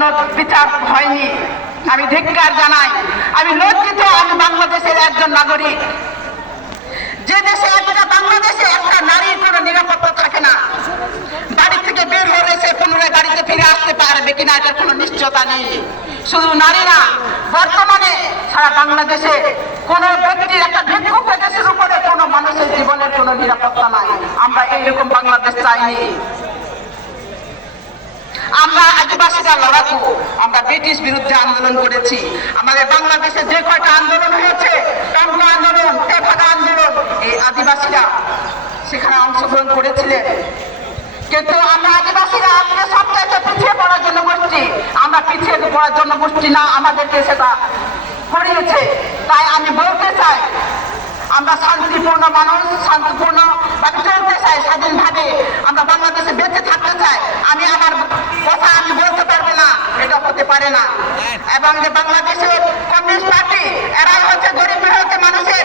কোনো বিচার হয়নি। আমি ধিক্কার জানাই, আমি লজ্জিত। আমি বাংলাদেশের একজন নাগরিক, যে দেশে একটা বাংলাদেশে একটা নারীর কোনো নিরাপত্তা থাকে না। বাড়ি থেকে বের হলে সে পুনরায় বাড়িতে ফিরে আসতে পারবে কিনা এটার কোনো নিশ্চয়তা নেই। শুধু নারী না, বর্তমানে সারা বাংলাদেশে কোনো ব্যক্তির একটা ভিক্ষুক থেকে শুরু করে কোনো মানুষের জীবনের কোনো নিরাপত্তা নাই। আমরা এইরকম বাংলাদেশ চাইনি। আমরা আদিবাসীরা লড়াকু, আমরা ব্রিটিশ বিরুদ্ধে আন্দোলন করেছি। আমাদের বাংলাদেশে যে কয়টা আন্দোলন হয়েছে, টঙ্কা আন্দোলন, তেফাদা আন্দোলন, এই আদিবাসীরা সেখানে অংশগ্রহণ করেছিলেন। কিন্তু আমরা আদিবাসীরা আজকে সবচাইতে পিছিয়ে পড়ার জন্য গোষ্ঠী। আমরা পিছিয়ে পড়ার জন্য গোষ্ঠী না, আমাদেরকে সেটা করিয়েছে। তাই আমি বলতে চাই, আমরা শান্তিপূর্ণ মানুষ, শান্তিপূর্ণ ভাবে চলতে চাই, স্বাধীনভাবে আমরা বাংলাদেশে বেঁচে থাকতে চাই। আমি আমার কথা আমি বলতে পারবো না, এটা হতে পারে না। এবং যে বাংলাদেশের কমিউনিস্ট পার্টি, এরাই হচ্ছে গরিব মেহনতি মানুষের